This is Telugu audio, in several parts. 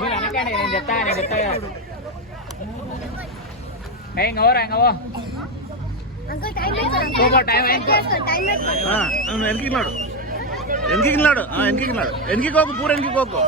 మీరు అనకండి, నేను చెప్తా ఇంకవరా ఇంకవో ఎన్నికోకు పూర ఎన్నికోకు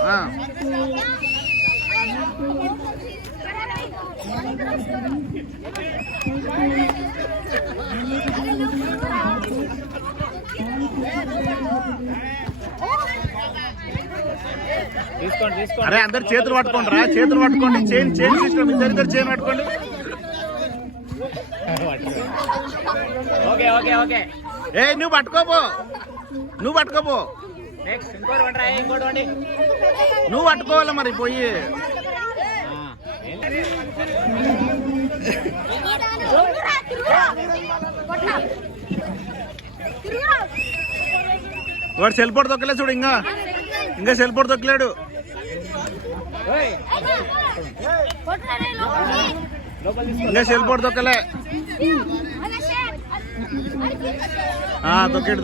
అరే అందరు చేతులు పట్టుకోండి రా, చేతులు పట్టుకోండి. చైన్ సిస్టమ్ ఇద్దరు చైన్ పట్టుకోండి. ఏ నువ్వు పట్టుకోపో నువ్వు పట్టుకోవాలి మరి పోయి. వాడు సెల్పోటు తొక్కలే చూడు, ఇంకా సెల్పోటు తొక్కలేడు. ఇంకా సెల్పోటు తొక్కలే. తొక్కాడు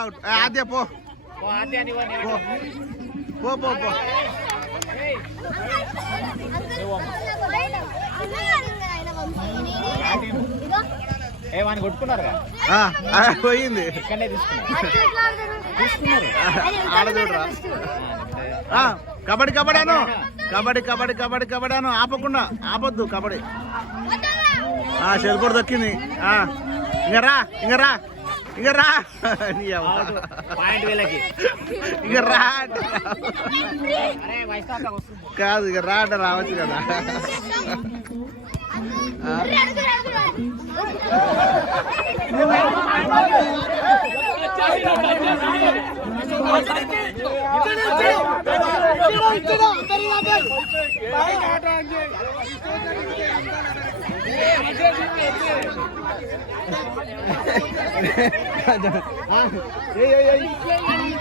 అవుట్. ఆద్య పో. కొట్టుకున్నారు పోయింది. కబడ్డీ ఆపొద్దు. కబడ్డీ సెల్పోటు దక్కింది. ఇంకా రా కాదు, ఇక రా అంటే రావచ్చు కదా.